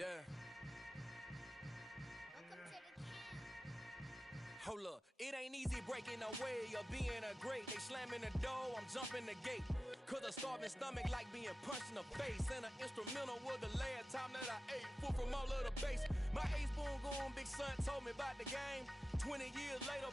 Yeah. Welcome to the camp. Hold up, it ain't easy breaking away or being a great. They slamming the door, I'm jumping the gate. Cause a starving stomach like being punched in the face. And an instrumental was the last time that I ate. Food from all of the base. My ace boom goon, big son told me about the game. 20 years later,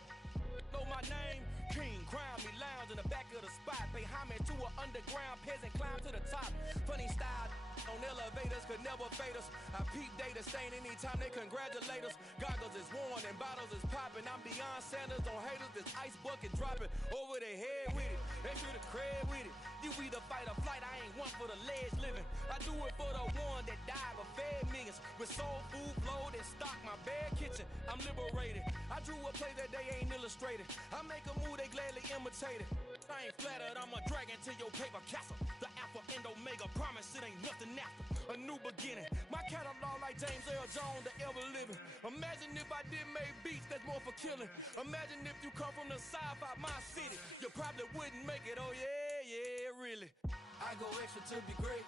know my name. King, crown me, lounge in the back of the spot. Pay homage to an underground peasant, climb to the top. Funny style on elevators could never fade us. I peep data stain anytime they congratulate us. Goggles is worn and bottles is popping. I'm Deion Sanders on haters, this ice bucket dropping over their head with it. They should have cred with it. You either fight or flight, I ain't one for the ledge living. I do it for the one that died but fed millions. With soul food flow that stock my bare kitchen. I'm liberated. I drew a play that they ain't illustrated. I make a move, they gladly imitate it. I ain't flattered, I'm a dragon to your paper castle. The Alpha and Omega, promise it ain't nothing after. A new beginning. My catalog like James Earl Jones, the ever living. Imagine if I did make beats that's more for killing. Imagine if you come from the south out my city. You probably wouldn't make it, oh yeah, really. I go extra to be great.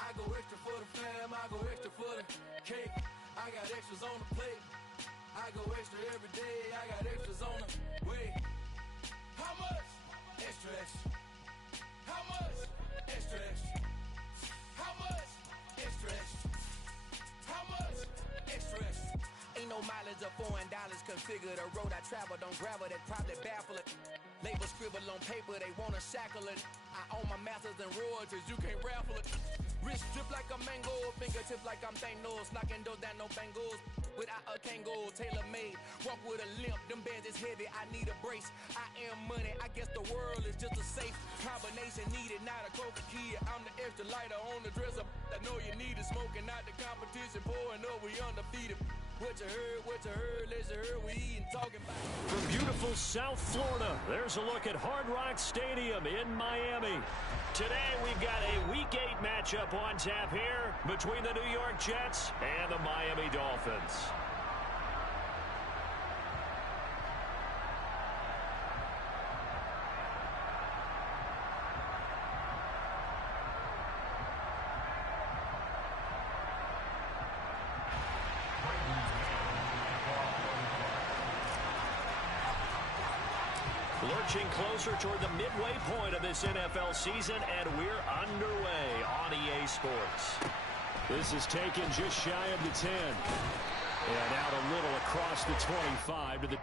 I go extra for the fam, I go extra for the cake. I got extras on the plate. I go extra every day, I got extras on the way. How much? Extra, extra. How much? Extra, extra. How much? Extra, extra. How much? Extra, extra. Ain't no mileage of $4 configure the road I travel. Don't gravel that probably baffle it. Label scribble on paper, they wanna shackle it. I own my masters and royalties, you can't raffle it. Wrist drip like a mango, fingertips like I'm Thanos. Knocking those down, no bangles. Without a Kangol, tailor-made. Walk with a limp, them bands is heavy, I need a brace. I am money, I guess the world is just a safe combination needed, not a coca kid. I'm the extra lighter on the dresser. I know you need it, smoking out the competition, pouring up, we undefeated. What you heard, let's heard, we eating, talking about. From beautiful South Florida, there's a look at Hard Rock Stadium in Miami. Today we've got a Week 8 matchup on tap here between the New York Jets and the Miami Dolphins. Lurching closer toward the midway point of this NFL season, and we're underway on EA Sports. This is taken just shy of the 10. And out a little across the 25 to the...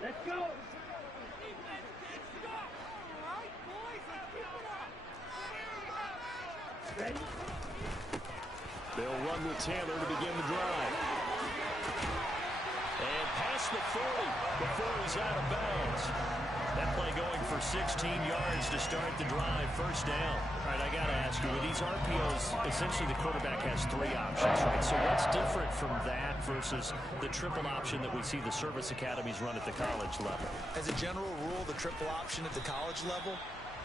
Let's go. Ready? They'll run with Taylor to begin the drive. And past the 40 before he's out of bounds. That play going for 16 yards to start the drive. First down. All right, I got to ask you, with these RPOs, essentially the quarterback has 3 options, right? So what's different from that versus the triple option that we see the service academies run at the college level? As a general rule, the triple option at the college level,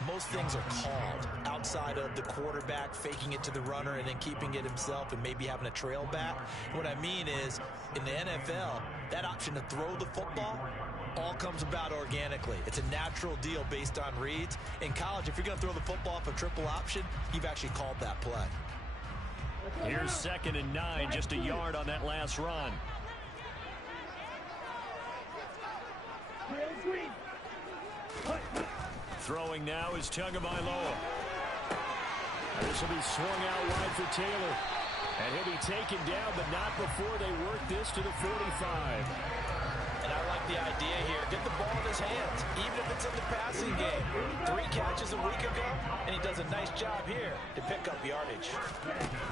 most things are called outside of the quarterback faking it to the runner and then keeping it himself and maybe having a trail back. What I mean is, in the NFL, that option to throw the football all comes about organically. It's a natural deal based on reads. In college, if you're going to throw the football off a triple option, you've actually called that play. Here's 2nd and 9, just a yard on that last run. Throwing now is Tagovailoa. This will be swung out wide for Taylor. And he'll be taken down, but not before they work this to the 45. And I like the idea here. Get the ball in his hands, even if it's in the passing game. 3 catches a week ago, and he does a nice job here to pick up yardage.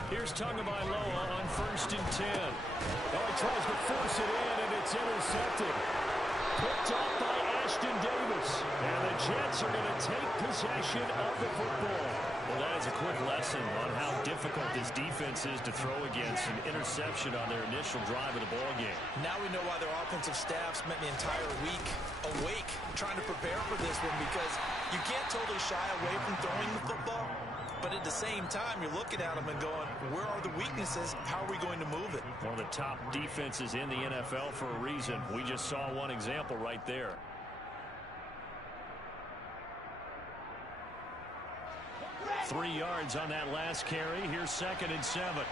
Here's Tagovailoa on 1st and 10. Oh, he tries to force it in, and it's intercepted. Picked up by Ashton Davis. And the Jets are going to take possession of the football. Well, that is a quick lesson on how difficult this defense is to throw against. An interception on their initial drive of the ballgame. Now we know why their offensive staff spent the entire week awake trying to prepare for this one, because you can't totally shy away from throwing the football, but at the same time, you're looking at them and going, where are the weaknesses? How are we going to move it? One of the top defenses in the NFL for a reason. We just saw one example right there. Three yards on that last carry. Here's 2nd and 7.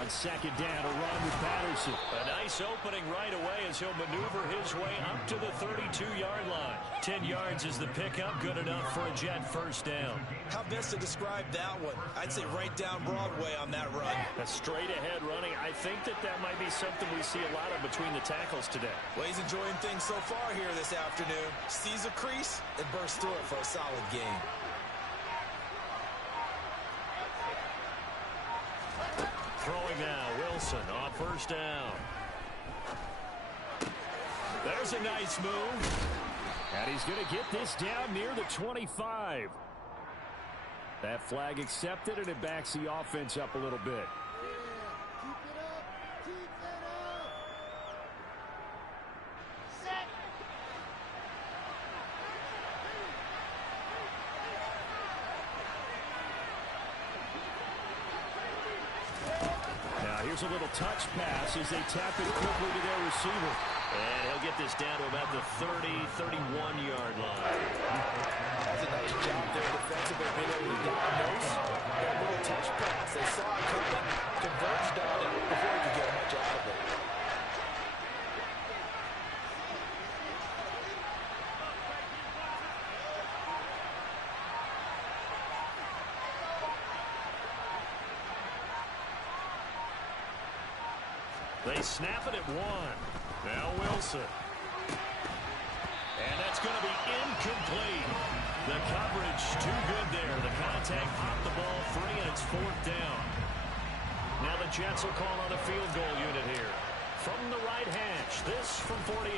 On 2nd down, a run with Patterson. A nice opening right away as he'll maneuver his way up to the 32-yard line. 10 yards is the pickup, good enough for a Jet first down. How best to describe that one? I'd say right down Broadway on that run. A straight-ahead running. I think that might be something we see a lot of between the tackles today. Well, he's enjoying things so far here this afternoon. Sees a crease and bursts through it for a solid gain. Throwing now, Wilson on 1st down. There's a nice move. And he's going to get this down near the 25. That flag accepted, and it backs the offense up a little bit. Here's a little touch pass as they tap it quickly to their receiver. And he'll get this down to about the 31-yard line. That's a nice job there defensively, being able to diagnose that little touch pass. They saw it coming, converged on it before he could get much out of it. They snap it at 1. Now Wilson. And that's going to be incomplete. The coverage too good there. The contact popped the ball free, and it's 4th down. Now the Jets will call on a field goal unit here. From the right hash, this from 48.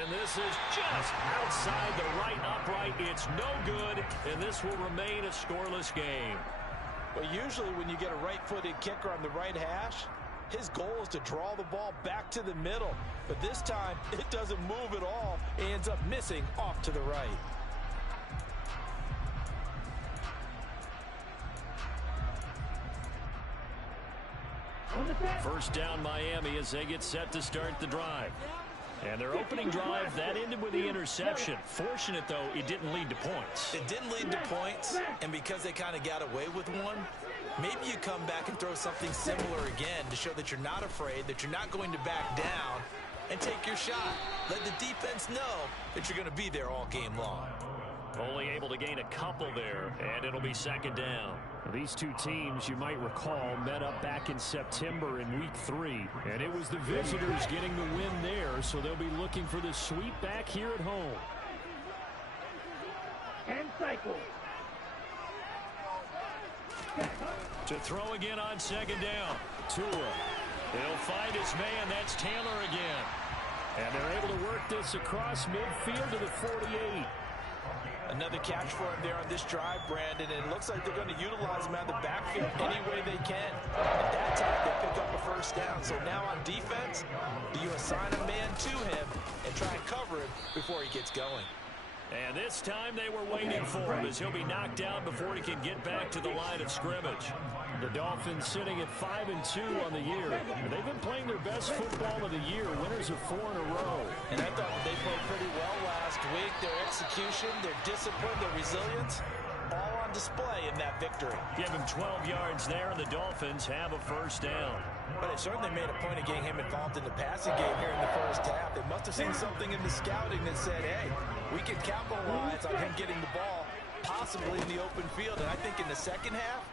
And this is just outside the right upright. It's no good, and this will remain a scoreless game. But usually when you get a right-footed kicker on the right hash, his goal is to draw the ball back to the middle. But this time, it doesn't move at all. It ends up missing off to the right. First down Miami as they get set to start the drive. And their opening drive, that ended with the interception. Fortunate, though, it didn't lead to points. It didn't lead to points, and because they kind of got away with one, maybe you come back and throw something similar again to show that you're not afraid, that you're not going to back down, and take your shot. Let the defense know that you're going to be there all game long. Only able to gain a couple there, and it'll be second down. These two teams, you might recall, met up back in September in Week 3, and it was the visitors getting the win there, so they'll be looking for the sweep back here at home. And cycle. To throw again on second down. Tua. He'll find his man. That's Taylor again. And they're able to work this across midfield to the 48. Another catch for him there on this drive, Brandon, and it looks like they're going to utilize him out of the backfield any way they can. At that time, they pick up a first down. So now on defense, do you assign a man to him and try and cover him before he gets going? And this time they were waiting for him as he'll be knocked down before he can get back to the line of scrimmage. The Dolphins sitting at 5-2 on the year. They've been playing their best football of the year, winners of 4 in a row. And I thought they played pretty well last week. Their execution, their discipline, their resilience, all on display in that victory. Give him 12 yards there, and the Dolphins have a first down. But it certainly made a point of getting him involved in the passing game here in the first half. They must have seen something in the scouting that said, hey, we can capitalize on him getting the ball possibly in the open field. And I think in the second half,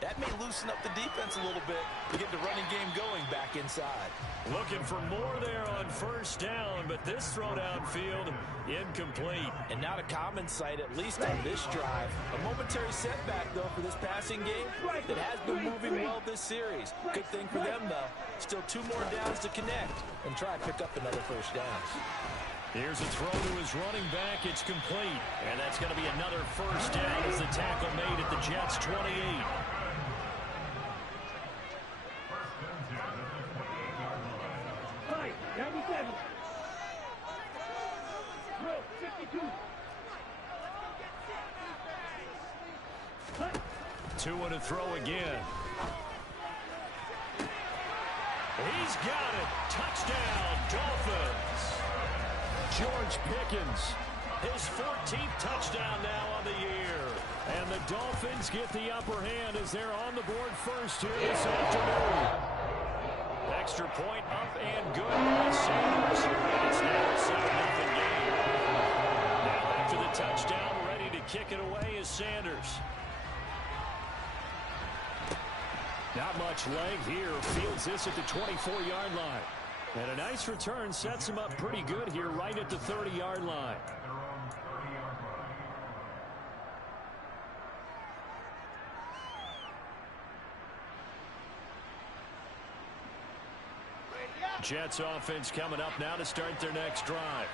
that may loosen up the defense a little bit to get the running game going back inside. Looking for more there on first down, but this throw downfield incomplete. And not a common sight, at least on this drive. A momentary setback, though, for this passing game that has been moving well this series. Good thing for them, though. Still 2 more downs to connect and try and pick up another first down. Here's a throw to his running back. It's complete. And that's going to be another first down as the tackle made at the Jets' 28. Tua to throw again. He's got it. Touchdown, Dolphins. George Pickens. His 14th touchdown now on the year. And the Dolphins get the upper hand as they're on the board first here this afternoon. Extra point up and good by Sanders. And it's now a 7-0 game. Now after the touchdown, ready to kick it away is Sanders. Not much leg here. Fields this at the 24-yard line. And a nice return sets him up pretty good here right at the 30-yard line. Jets offense coming up now to start their next drive.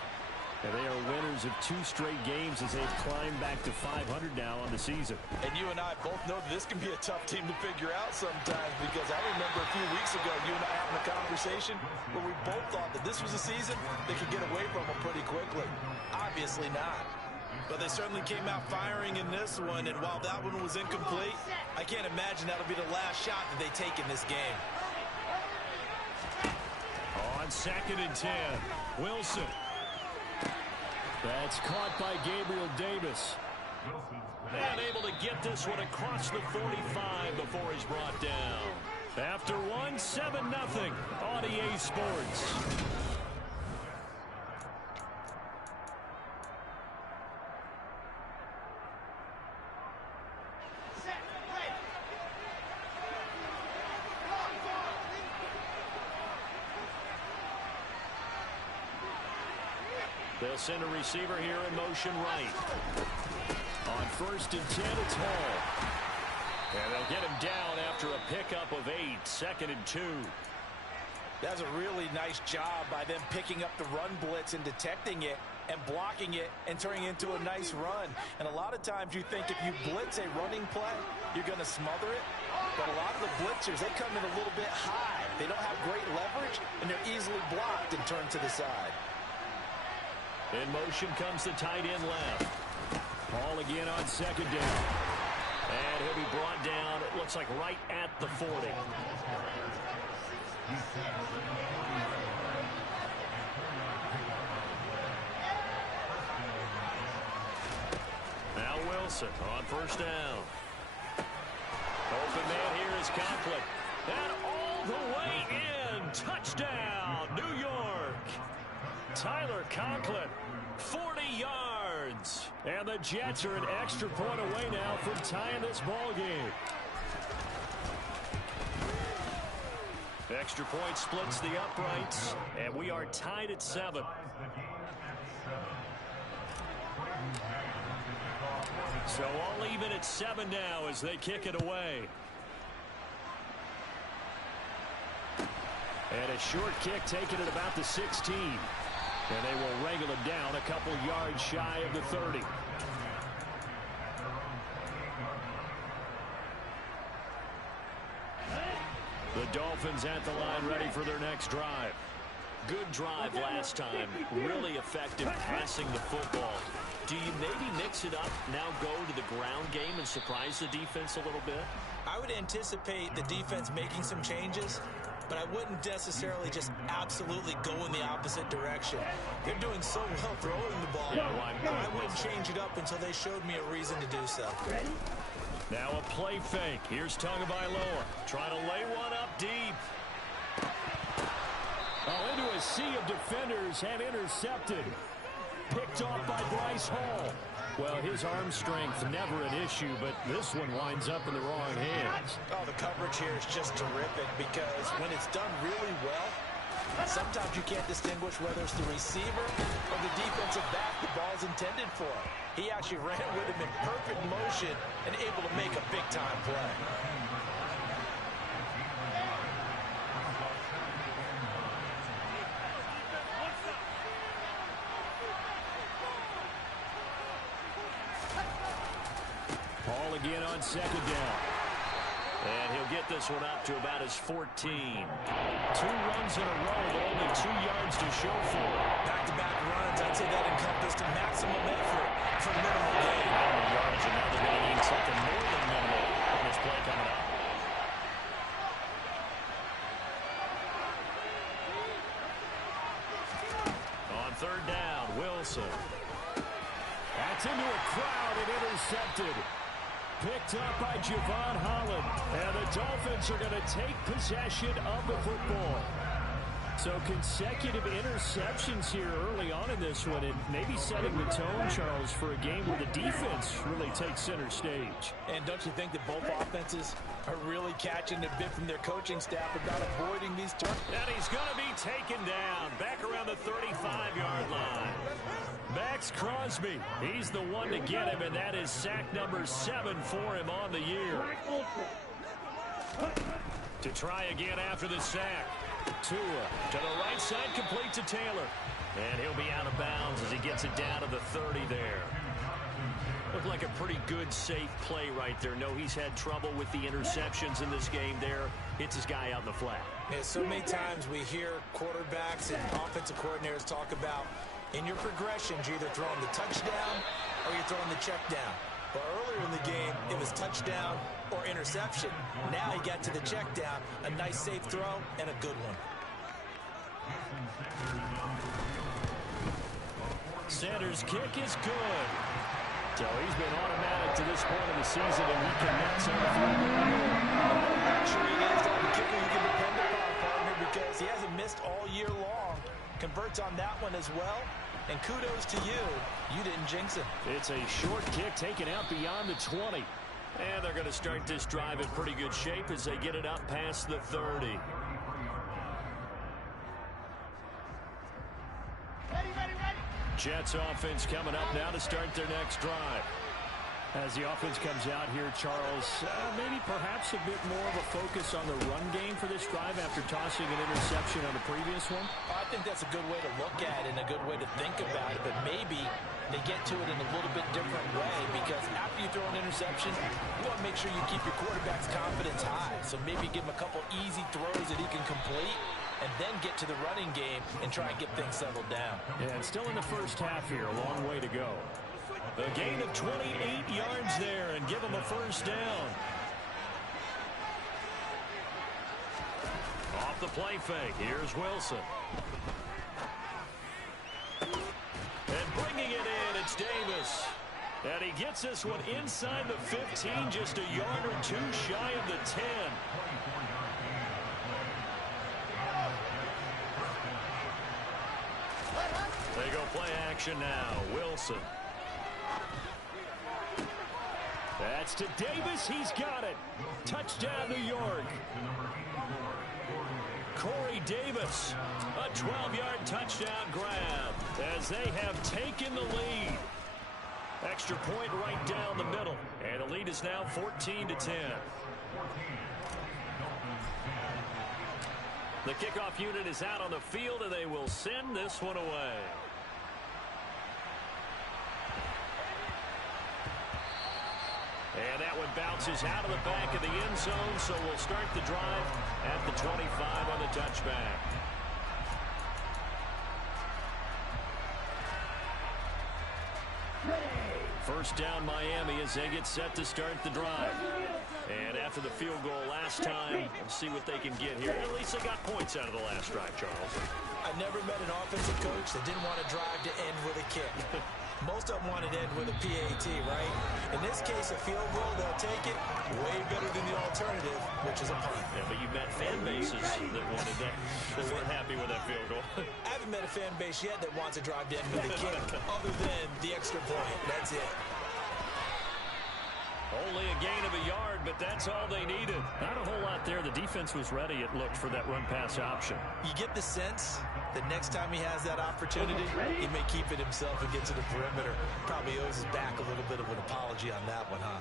And they are winners of 2 straight games as they've climbed back to 500 now on the season. And you and I both know that this can be a tough team to figure out sometimes, because I remember a few weeks ago you and I having a conversation where we both thought that this was a season they could get away from them pretty quickly. Obviously not. But they certainly came out firing in this one, and while that one was incomplete, I can't imagine that'll be the last shot that they take in this game. On 2nd and 10, Wilson. That's caught by Gabriel Davis. And able to get this one across the 45 before he's brought down. After one, 7-0 on EA Sports. They'll send a receiver here in motion right. On 1st and 10, it's Hall. And they'll get him down after a pickup of 8, 2nd and 2. That's a really nice job by them picking up the run blitz and detecting it and blocking it and turning it into a nice run. And a lot of times you think if you blitz a running play, you're going to smother it. But a lot of the blitzers, they come in a little bit high. They don't have great leverage, and they're easily blocked and turned to the side. In motion comes the tight end left. Hall again on 2nd down. And he'll be brought down, it looks like right at the 40. Now Wilson on 1st down. Open man here is Conklin. And all the way in. Touchdown, New York. Tyler Conklin, 40 yards. yards. And the Jets are an extra point away now from tying this ball game. Extra point splits the uprights, and we are tied at 7. So all even at 7 now as they kick it away. And a short kick taken at about the 16. And they will wrangle it down a couple yards shy of the 30. The Dolphins at the line ready for their next drive. Good drive last time. Really effective passing the football. Do you maybe mix it up, now go to the ground game and surprise the defense a little bit? I would anticipate the defense making some changes, but I wouldn't necessarily just absolutely go in the opposite direction. They're doing so well throwing the ball. Yeah, I wouldn't change it up until they showed me a reason to do so. Now a play fake. Here's Tagovailoa trying to lay one up deep. Oh, into a sea of defenders and intercepted. Picked off by Bryce Hall. Well, his arm strength never an issue, but this one winds up in the wrong hands. Oh, the coverage here is just terrific because when it's done really well, sometimes you can't distinguish whether it's the receiver or the defensive back the ball's intended for. He actually ran with him in perfect motion and able to make a big-time play. Ball again on second down. And he'll get this one up to about his 14. 2 runs in a row, but only 2 yards to show for it. Back-to-back runs, I'd say that encompassed a maximum effort for minimal gain. How many yards, and now they're going to need something more than minimal on this play coming up. On third down, Wilson. That's into a crowd and intercepted. Picked up by Javon Holland. And the Dolphins are going to take possession of the football. So consecutive interceptions here early on in this one, and maybe setting the tone, Charles, for a game where the defense really takes center stage. And don't you think that both offenses are really catching a bit from their coaching staff about avoiding these turnovers? And he's going to be taken down back around the 35-yard line. Max Crosby, he's the one to get him, and that is sack number 7 for him on the year. To try again after the sack. Tua to the right side, complete to Taylor. And he'll be out of bounds as he gets it down to the 30 there. Looked like a pretty good, safe play right there. No, he's had trouble with the interceptions in this game there. Hits his guy out in the flat. Yeah, so many times we hear quarterbacks and offensive coordinators talk about in your progressions, you're either throwing the touchdown or you're throwing the check down. But earlier in the game, it was touchdown or interception. Now he got to the check down, a nice safe throw, and a good one. Sanders' kick is good. So he's been automatic to this point of the season, and he connects on the field goal. Actually, against all the kicker you can depend upon, partner, because he hasn't missed all year long. Converts on that one as well. And kudos to you. You didn't jinx it. It's a short kick taken out beyond the 20. And they're going to start this drive in pretty good shape as they get it up past the 30. Jets offense coming up now to start their next drive. As the offense comes out here, Charles, maybe perhaps a bit more of a focus on the run game for this drive after tossing an interception on the previous one? I think that's a good way to look at it and a good way to think about it, but maybe they get to it in a little bit different way because after you throw an interception, you want to make sure you keep your quarterback's confidence high. So maybe give him a couple easy throws that he can complete and then get to the running game and try and get things settled down. Yeah, and still in the first half here, a long way to go. A gain of 28 yards there and give him a first down. Off the play fake, here's Wilson. And bringing it in, it's Davis. And he gets this one inside the 15, just a yard or two shy of the 10. They go play action now. Wilson Gets to Davis. He's got it. Touchdown, New York. Corey Davis, a 12-yard touchdown grab as they have taken the lead. Extra point right down the middle. And the lead is now 14-10. The kickoff unit is out on the field, and they will send this one away. And that one bounces out of the back of the end zone, so we'll start the drive at the 25 on the touchback. First down Miami as they get set to start the drive. And after the field goal last time, we'll see what they can get here. At least they got points out of the last drive, Charles. I never met an offensive coach that didn't want to drive to end with a kick. Most of them want to end with a PAT, right? In this case, a field goal, they'll take it. Way better than the alternative, which is a punt. Yeah, but you met fan bases that wanted that. They weren't happy with that field goal. I haven't met a fan base yet that wants to drive to end with a kick, other than the extra point. That's it. Only a gain of a yard, but that's all they needed. Not a whole lot there. The defense was ready, it looked, for that run-pass option. You get the sense that next time he has that opportunity, he may keep it himself and get to the perimeter. Probably owes his back a little bit of an apology on that one, huh?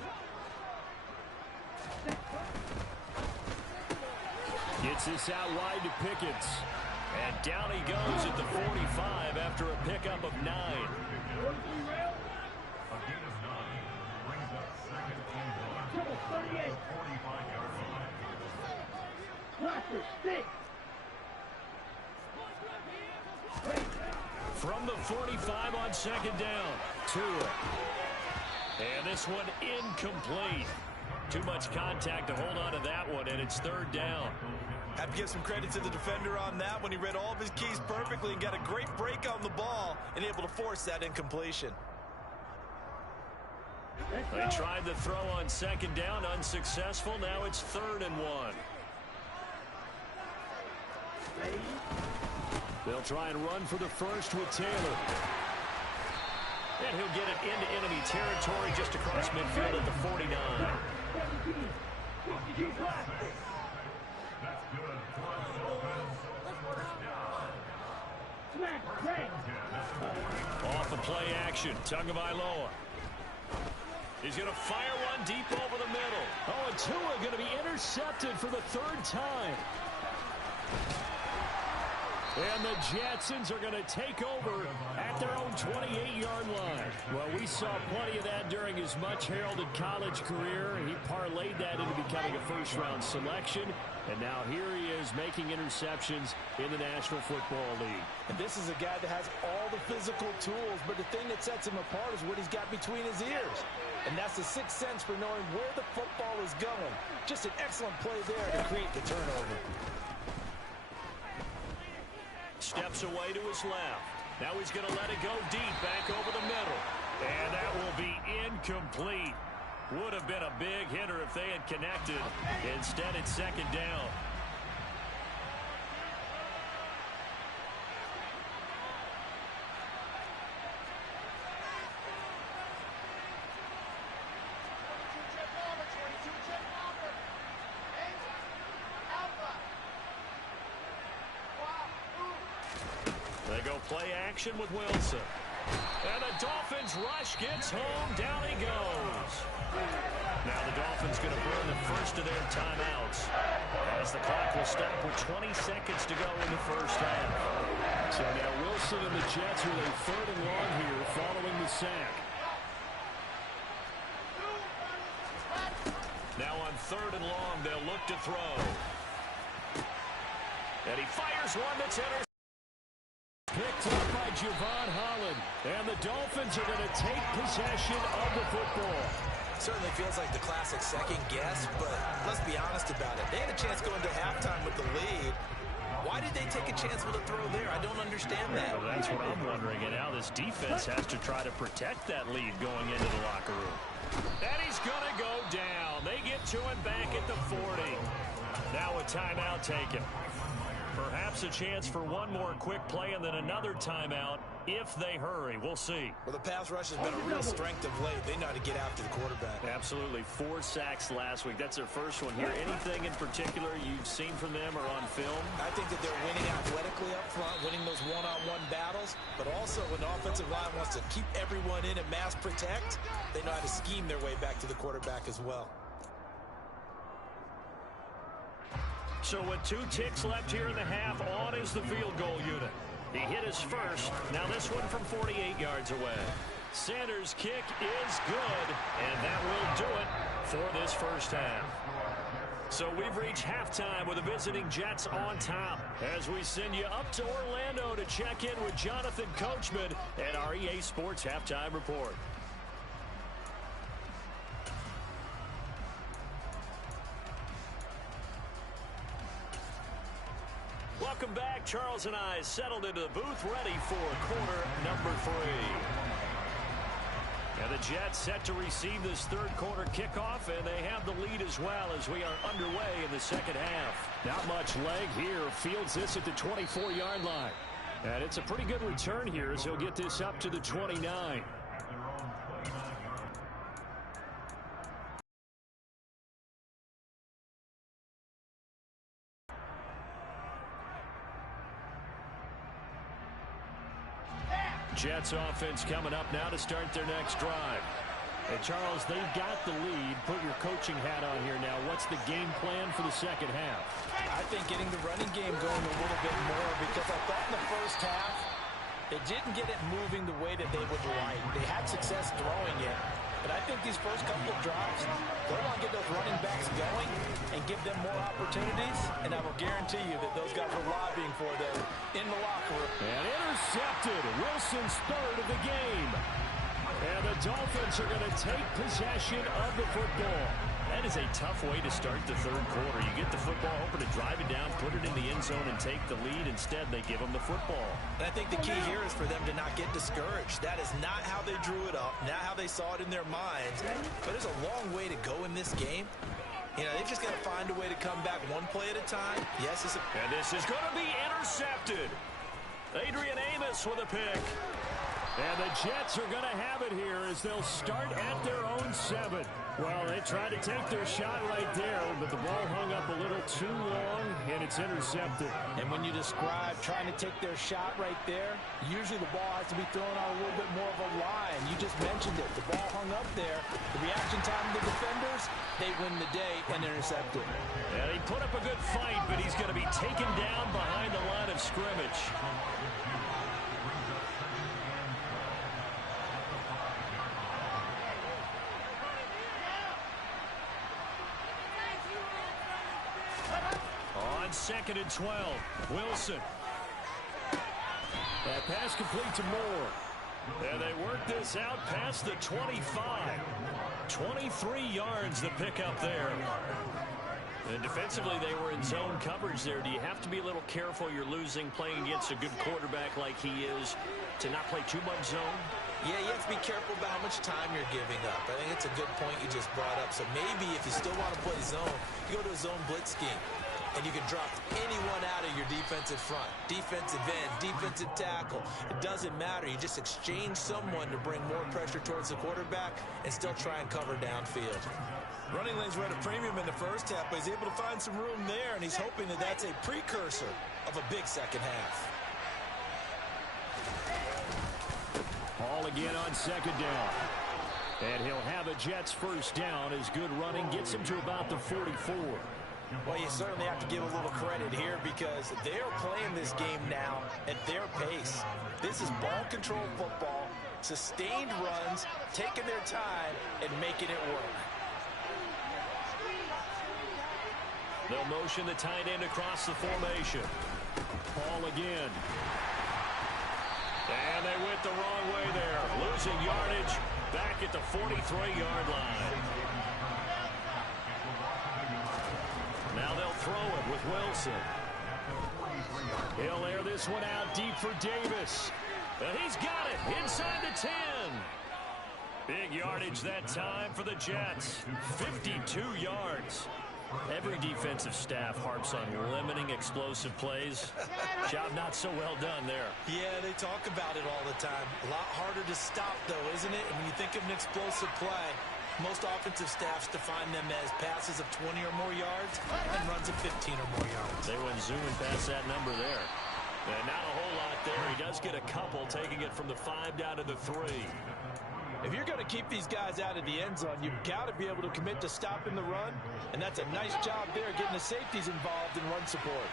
Gets this out wide to Pickens. And down he goes at the 45 after a pickup of 9. From the 45 on second down. Tua. And this one incomplete. Too much contact to hold on to that one, and it's third down. Have to give some credit to the defender on that one. He read all of his keys perfectly and got a great break on the ball and able to force that incompletion. They tried the throw on second down, unsuccessful. Now it's 3rd and 1. They'll try and run for the first with Taylor. And he'll get it into enemy territory just across midfield at the 49. Off the play action, Tagovailoa. He's going to fire one deep over the middle. Oh, and Tua going to be intercepted for the 3rd time. And the Jetsons are going to take over at their own 28-yard line. Well, we saw plenty of that during his much-heralded college career. He parlayed that into becoming a first-round selection. And now here he is making interceptions in the National Football League. And this is a guy that has all the physical tools, but the thing that sets him apart is what he's got between his ears. And that's the sixth sense for knowing where the football is going. Just an excellent play there to create the turnover. Steps away to his left. Now he's going to let it go deep back over the middle. And that will be incomplete. Would have been a big hitter if they had connected. Instead, it's second down. They go play action with Wilson. And the Dolphins rush gets home. Down he goes. Now the Dolphins going to burn the first of their timeouts as the clock will stop with 20 seconds to go in the first half. So now Wilson and the Jets with a 3rd and long here following the sack. Now on 3rd and long, they'll look to throw. And he fires one that's intercepted. Picked up by Javon Holland. And the Dolphins are going to take possession of the football. Certainly feels like the classic second guess, but let's be honest about it. They had a chance going to halftime with the lead. Why did they take a chance with a throw there? I don't understand that. Well, that's what I'm wondering. And now this defense has to try to protect that lead going into the locker room. And he's going to go down. They get to him back at the 40. Now a timeout taken. Perhaps a chance for one more quick play and then another timeout if they hurry. We'll see. Well, the pass rush has been a real strength of late. They know how to get after the quarterback. Absolutely. 4 sacks last week. That's their first one here. Anything in particular you've seen from them or on film? I think that they're winning athletically up front, winning those one-on-one battles, but also when the offensive line wants to keep everyone in and mass protect, they know how to scheme their way back to the quarterback as well. So with 2 ticks left here in the half, on is the field goal unit. He hit his first. Now this one from 48 yards away. Sanders' kick is good, and that will do it for this first half. So we've reached halftime with the visiting Jets on top as we send you up to Orlando to check in with Jonathan Coachman at our EA Sports Halftime Report. Welcome back. Charles and I settled into the booth ready for quarter number 3. And the Jets set to receive this third quarter kickoff, and they have the lead as well as we are underway in the second half. Not much leg here. Fields this at the 24-yard line. And it's a pretty good return here as he'll get this up to the 29. Jets offense coming up now to start their next drive. And Charles, they've got the lead. Put your coaching hat on here now. What's the game plan for the second half? I think getting the running game going a little bit more, because I thought in the first half they didn't get it moving the way that they would like. They had success throwing it, but I think these first couple of drives, they want to get those running backs going and give them more opportunities, and I will guarantee you that those guys are lobbying for them in the locker room. And intercepted. Wilson's third of the game. And the Dolphins are going to take possession of the football. That is a tough way to start the third quarter. You get the football, hoping to drive it down, put it in the end zone, and take the lead. Instead, they give them the football. And I think the key here is for them to not get discouraged. That is not how they drew it up, not how they saw it in their minds. But there's a long way to go in this game. You know, they've just got to find a way to come back one play at a time. Yes, and this is going to be intercepted. Adrian Amos with a pick. And the Jets are going to have it here as they'll start at their own 7. Well, they tried to take their shot right there, but the ball hung up a little too long, and it's intercepted. And when you describe trying to take their shot right there, usually the ball has to be thrown on a little bit more of a line. You just mentioned it. The ball hung up there. The reaction time of the defenders, they win the day and intercept it. And he put up a good fight, but he's going to be taken down behind the line of scrimmage. On 2nd and 12, Wilson. That pass complete to Moore. And they work this out past the 25. 23 yards the pickup there. And defensively, they were in zone coverage there. Do you have to be a little careful? You're losing, playing against a good quarterback like he is, to not play too much zone? Yeah, you have to be careful about how much time you're giving up. I think it's a good point you just brought up. So maybe if you still want to play zone, you go to a zone blitz scheme. And you can drop anyone out of your defensive front. Defensive end, defensive tackle. It doesn't matter. You just exchange someone to bring more pressure towards the quarterback and still try and cover downfield. Running lanes were at a premium in the first half, but he's able to find some room there, and he's hoping that that's a precursor of a big second half. Hall again on 2nd down. And he'll have a Jets first down as good running gets him to about the 44. Well, you certainly have to give a little credit here because they're playing this game now at their pace. This is ball control football, sustained runs, taking their time, and making it work. They'll motion the tight end across the formation. Paul again. And they went the wrong way there. Losing yardage back at the 43-yard line. Now they'll throw it with Wilson. He'll air this one out deep for Davis. And he's got it inside the 10. Big yardage that time for the Jets. 52 yards. Every defensive staff harps on limiting explosive plays. Job not so well done there. Yeah, they talk about it all the time. A lot harder to stop, though, isn't it? And when you think of an explosive play, most offensive staffs define them as passes of 20 or more yards and runs of 15 or more yards. They went zooming past that number there. And not a whole lot there. He does get a couple, taking it from the 5 down to the 3. If you're going to keep these guys out of the end zone, you've got to be able to commit to stopping the run. And that's a nice job there, getting the safeties involved in run support.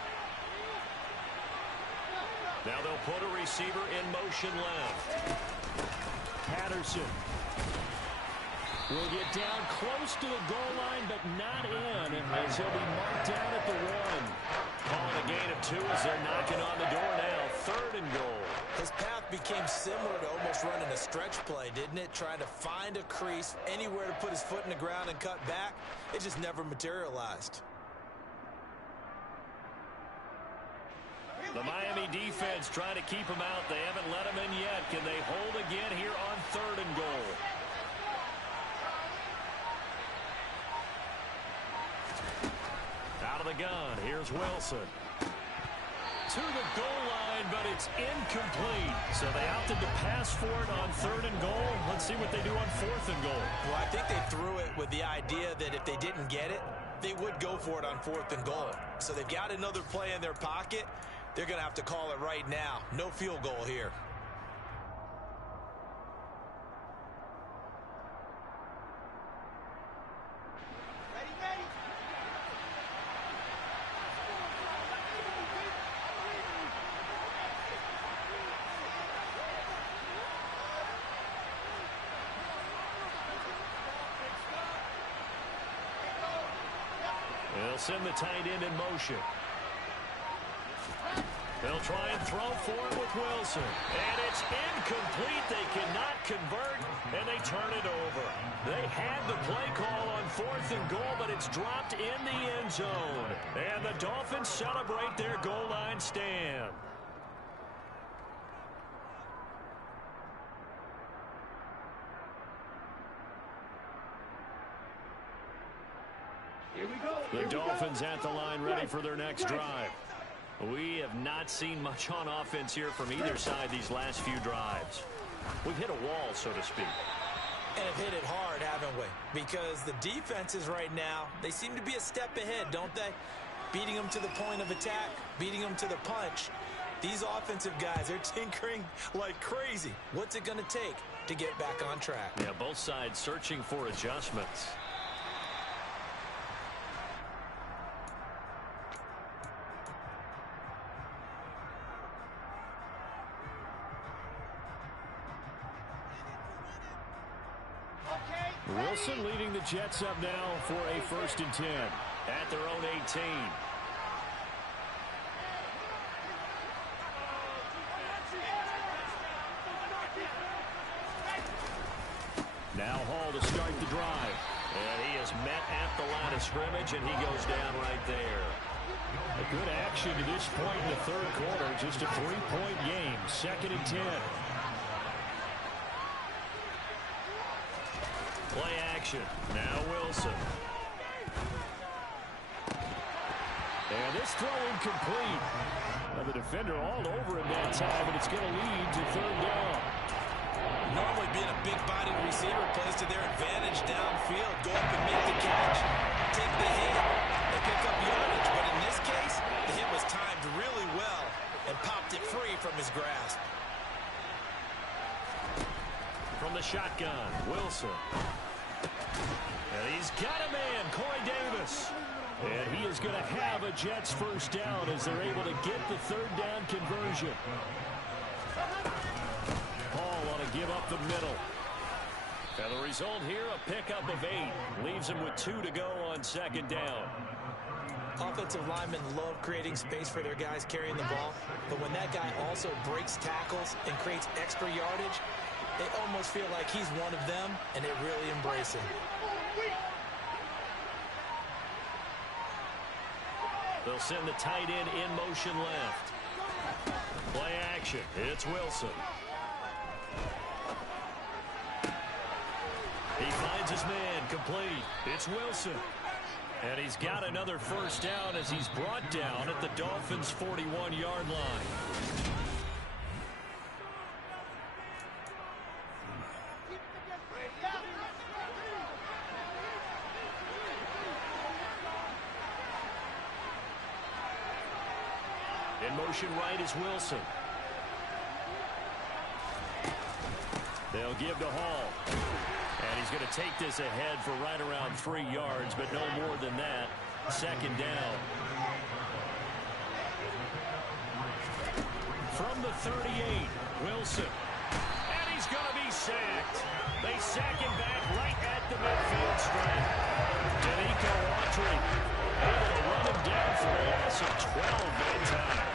Now they'll put a receiver in motion left. Patterson will get down close to the goal line, but not in, as he'll be marked down at the 1. Calling a gain of 2 as they're knocking on the door now. 3rd and goal. His path became similar to almost running a stretch play, didn't it? Trying to find a crease, anywhere to put his foot in the ground and cut back. It just never materialized. The Miami defense trying to keep him out. They haven't let him in yet. Can they hold again here on 3rd and goal? Out of the gun, here's Wilson. To the goal line, but it's incomplete. So they opted to pass for it on 3rd and goal. Let's see what they do on 4th and goal. Well, I think they threw it with the idea that if they didn't get it, they would go for it on 4th and goal. So they've got another play in their pocket. They're going to have to call it right now. No field goal here. They'll send the tight end in motion. They'll try and throw for it with Wilson. And it's incomplete. They cannot convert, and they turn it over. They had the play call on 4th and goal, but it's dropped in the end zone. And the Dolphins celebrate their goal line stand. The Dolphins at the line, ready for their next drive. We have not seen much on offense here from either side these last few drives. We've hit a wall, so to speak. And have hit it hard, haven't we? Because the defenses right now, they seem to be a step ahead, don't they? Beating them to the point of attack, beating them to the punch. These offensive guys, they're tinkering like crazy. What's it going to take to get back on track? Yeah, both sides searching for adjustments. Wilson leading the Jets up now for a 1st and 10 at their own 18. Now Hall to start the drive. And he is met at the line of scrimmage, and he goes down right there. A good action to this point in the 3rd quarter. Just a 3-point game. 2nd and 10. Play action. Now Wilson. And this throw incomplete. Now the defender all over him that time, and it's going to lead to 3rd down. Normally being a big-bodied receiver plays to their advantage downfield. Go up and make the catch. Take the hit. They pick up yardage. But in this case, the hit was timed really well and popped it free from his grasp. From the shotgun, Wilson. And he's got a man, Corey Davis. And he is going to have a Jets 1st down as they're able to get the 3rd down conversion. Paul want to give up the middle. And the result here, a pickup of 8. Leaves him with 2 to go on 2nd down. Offensive linemen love creating space for their guys carrying the ball. But when that guy also breaks tackles and creates extra yardage, they almost feel like he's one of them, and they really embrace him. They'll send the tight end in motion left. Play action. It's Wilson. He finds his man complete. It's Wilson. And he's got another first down as he's brought down at the Dolphins' 41-yard line. In motion right is Wilson. They'll give to Hall. And he's going to take this ahead for right around 3 yards, but no more than that. Second down. From the 38, Wilson. And he's going to be sacked. They sack him back right at the midfield stripe. Danico Autry able to run him down for a loss of 12 that time.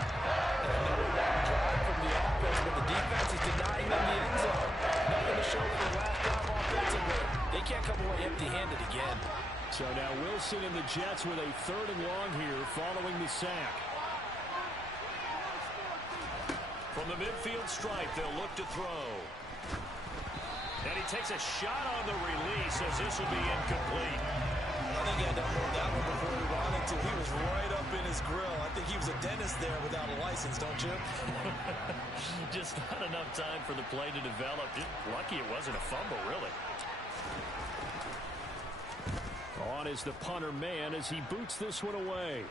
Another long drive from the offense, but the defense is denying them the end zone. Nothing to show for the last drive offensively. They can't come away empty-handed again. So now Wilson and the Jets with a 3rd and long here following the sack. From the midfield stripe, they'll look to throw. And he takes a shot on the release as this will be incomplete. I think he had that one before he wanted to. He was right up in his grill. I think he was a dentist there without a license, don't you? Just not enough time for the play to develop. Lucky it wasn't a fumble, really. On is the punter man as he boots this one away.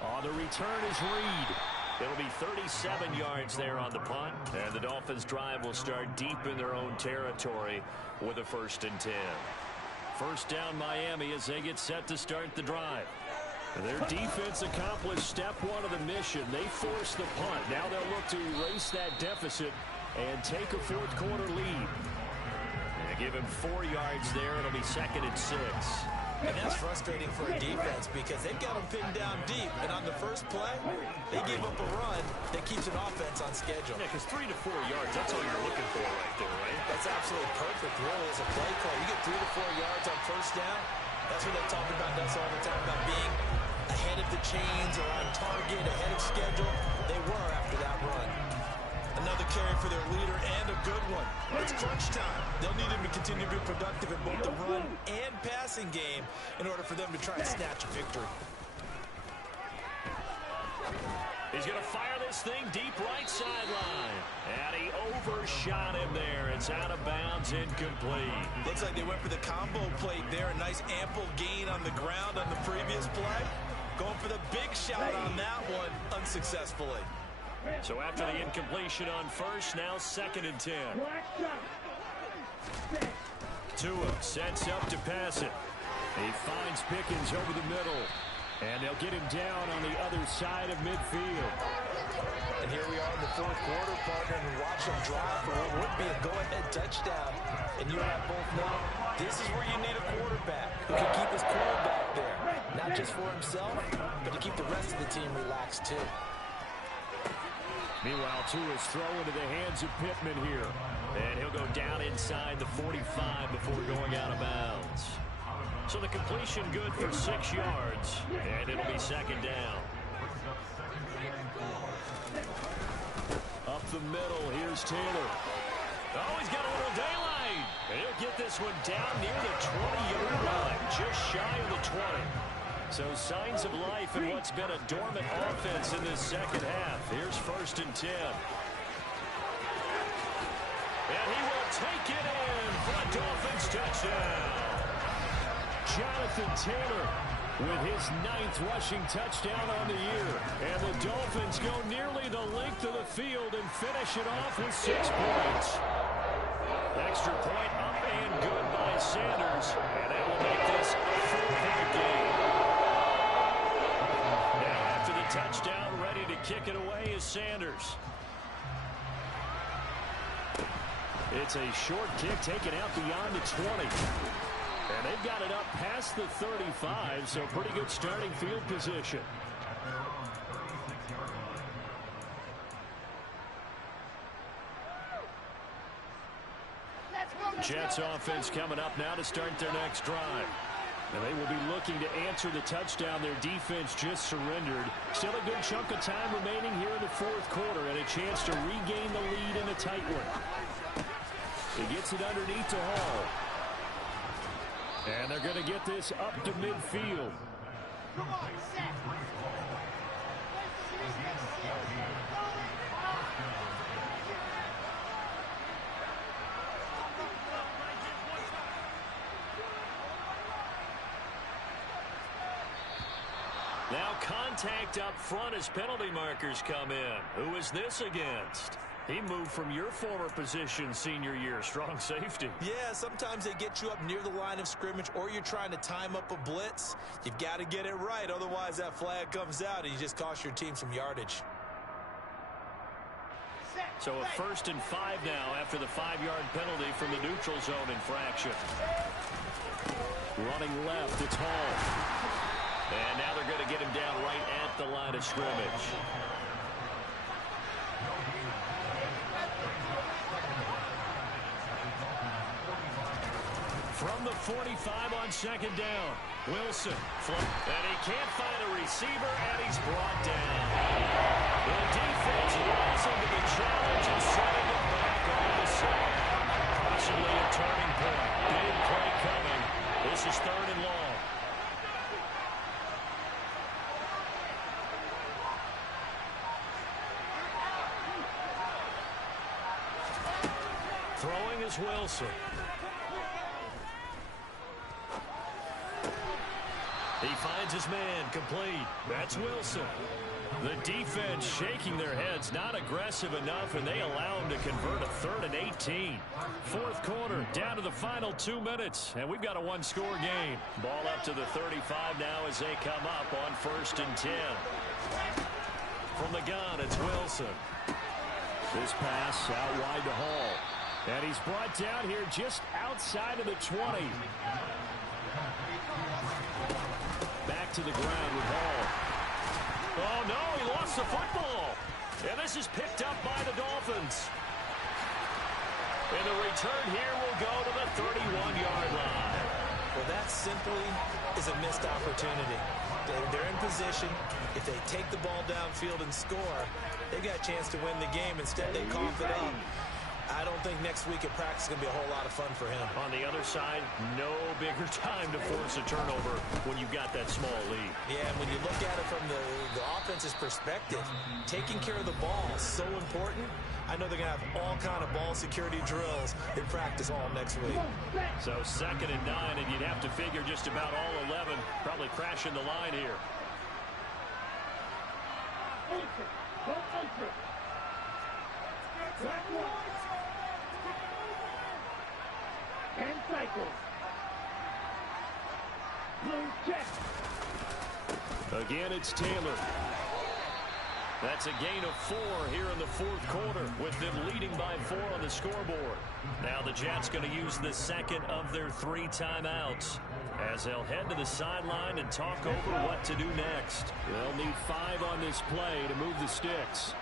On the return is Reed. It'll be 37 yards there on the punt. And the Dolphins drive will start deep in their own territory with a 1st and 10. First down Miami as they get set to start the drive. Their defense accomplished step 1 of the mission. They forced the punt. Now they'll look to erase that deficit and take a 4th quarter lead. And give him 4 yards there. It'll be 2nd and 6. And that's frustrating for a defense because they've got them pinned down deep. And on the first play, they gave up a run that keeps an offense on schedule. Yeah, because 3 to 4 yards, that's all you're looking for right there, right? That's absolutely perfect, really, as a play call. You get 3 to 4 yards on first down. That's what they talk about us all the time, about being ahead of the chains or on target, ahead of schedule. They were after that run. Another carry for their leader and a good one. It's crunch time. They'll need him to continue to be productive in both the run and passing game in order for them to try and snatch a victory. He's going to fire this thing deep right sideline. And he overshot him there. It's out of bounds, incomplete. Looks like they went for the combo plate there. A nice ample gain on the ground on the previous play. Going for the big shot on that one unsuccessfully. So after the incompletion on first, now 2nd and 10. Tua sets up to pass it. He finds Pickens over the middle. And they'll get him down on the other side of midfield. And here we are in the 4th quarter, partner, and watch them drive for what would be a go-ahead touchdown. And you and I both know this is where you need a quarterback who can keep his quarterback there. Not just for himself, but to keep the rest of the team relaxed, too. Meanwhile, Tua's throw into the hands of Pittman here. And he'll go down inside the 45 before going out of bounds. So the completion good for 6 yards. And it'll be 2nd down. Up the middle, here's Taylor. Oh, he's got a little daylight. And he'll get this one down near the 20-yard line, just shy of the 20. So signs of life in what's been a dormant offense in this second half. Here's 1st and 10. And he will take it in for a Dolphins touchdown. Jonathan Taylor with his 9th rushing touchdown on the year. And the Dolphins go nearly the length of the field and finish it off with 6 points. Extra point up and good by Sanders. And that will make this a 4-point game. Touchdown, ready to kick it away is Sanders. It's a short kick taken out beyond the 20. And they've got it up past the 35, so pretty good starting field position. Jets offense coming up now to start their next drive. And they will be looking to answer the touchdown their defense just surrendered. Still a good chunk of time remaining here in the 4th quarter and a chance to regain the lead in a tight one. He gets it underneath to Hall. And they're going to get this up to midfield. Come on, set. Now contact up front as penalty markers come in. Who is this against? He moved from your former position senior year, strong safety. Yeah, sometimes they get you up near the line of scrimmage, or you're trying to time up a blitz. You've got to get it right, otherwise that flag comes out and you just cost your team some yardage. So a 1st and 5 now after the 5-yard penalty from the neutral zone infraction. Running left, it's Hall. And now they're going to get him down right at the line of scrimmage. From the 45 on 2nd down, Wilson. And he can't find a receiver, and he's brought down. The defense rolls into the challenge and setting it back on the side. Possibly a turning point. Big play coming. This is 3rd and long. Throwing is Wilson. He finds his man, complete. That's Wilson. The defense shaking their heads, not aggressive enough, and they allow him to convert a 3rd and 18. 4th quarter, down to the final 2 minutes, and we've got a 1-score game. Ball up to the 35 now as they come up on 1st and 10. From the gun, it's Wilson. This pass out wide to Hall. And he's brought down here just outside of the 20. Back to the ground with Hall. Oh, no, he lost the football. And this is picked up by the Dolphins. And the return here will go to the 31-yard line. Well, that simply is a missed opportunity. They're in position. If they take the ball downfield and score, they've got a chance to win the game. Instead, they cough it up. I don't think next week at practice is going to be a whole lot of fun for him. On the other side, no bigger time to force a turnover when you've got that small lead. Yeah, and when you look at it from the offense's perspective, taking care of the ball is so important. I know they're going to have all kind of ball security drills in practice all next week. So 2nd and 9, and you'd have to figure just about all 11 probably crashing the line here. And cycle. Blue check. Again, it's Taylor. That's a gain of 4 here in the 4th quarter with them leading by 4 on the scoreboard. Now the Jets going to use the 2nd of their 3 timeouts as they'll head to the sideline and talk over what to do next. They'll need 5 on this play to move the sticks.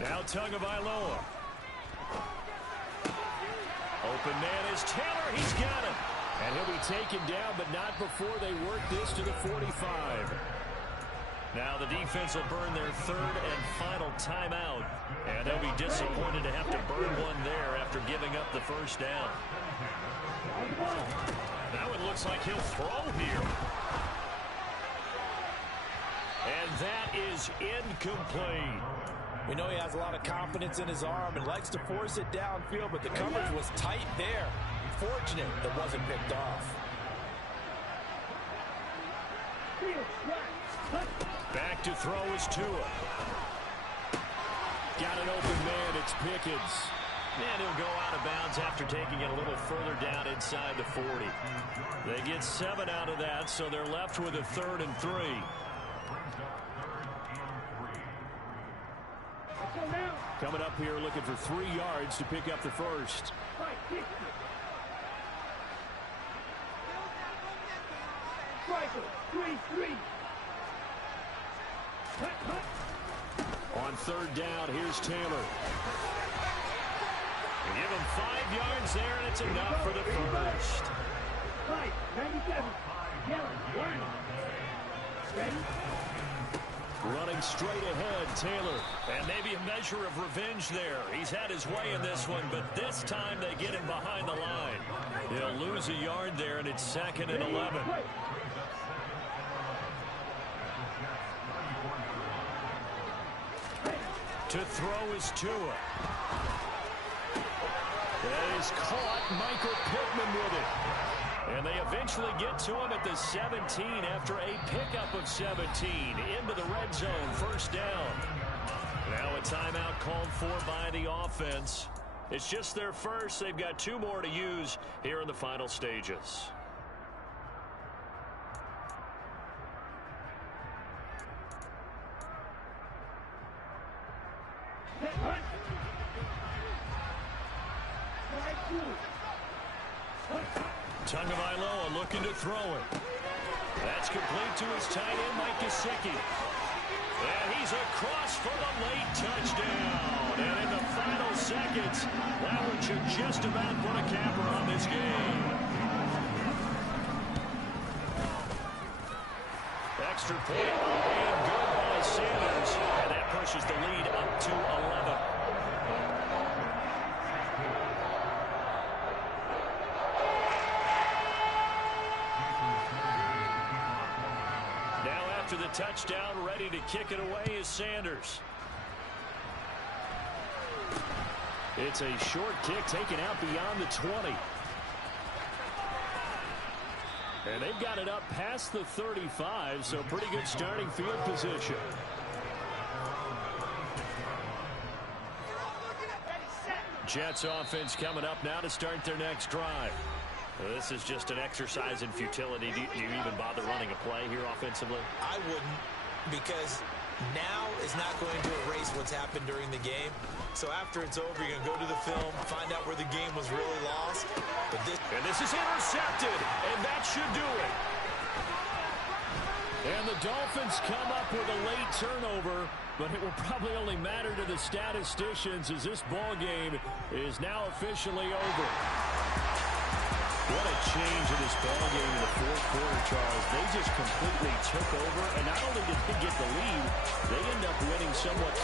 Now Tagovailoa. Open man is Taylor. He's got it. And he'll be taken down, but not before they work this to the 45. Now the defense will burn their 3rd and final timeout. And they'll be disappointed to have to burn one there after giving up the 1st down. Now it looks like he'll throw here. And that is incomplete. We know he has a lot of confidence in his arm and likes to force it downfield, but the coverage was tight there. Fortunate that wasn't picked off. Back to throw is Tua. Got an open man, it's Pickens. And he'll go out of bounds after taking it a little further down inside the 40. They get 7 out of that, so they're left with a 3rd and 3. Coming up here looking for 3 yards to pick up the 1st. On 3rd down, here's Taylor. They give him 5 yards there, and it's enough for the 1st. 97. Ready? Running straight ahead, Taylor. And maybe a measure of revenge there. He's had his way in this one, but this time they get him behind the line. He'll lose a yard there, and it's 2nd and 11. To throw is Tua. That is caught. Michael Pittman with it. And they eventually get to him at the 17 after a pickup of 17 into the red zone. First down. Now a timeout called for by the offense. It's just their first. They've got 2 more to use here in the final stages. Tagovailoa looking to throw it. That's complete to his tight end, Mike Gesicki. And he's across for the late touchdown. And in the final seconds, that one should just about put a capper on this game. Extra point and good by Sanders. And that pushes the lead up to 11. After the touchdown, ready to kick it away is Sanders. It's a short kick taken out beyond the 20. And they've got it up past the 35, so pretty good starting field position. Jets offense coming up now to start their next drive. This is just an exercise in futility. Do you even bother running a play here offensively? I wouldn't, because now is not going to erase what's happened during the game. So after it's over, you're going to go to the film, find out where the game was really lost. And this is intercepted, and that should do it. And the Dolphins come up with a late turnover, but it will probably only matter to the statisticians as this ball game is now officially over. What a change in this ballgame in the fourth quarter, Charles. They just completely took over, and not only did they get the lead, they end up winning somewhat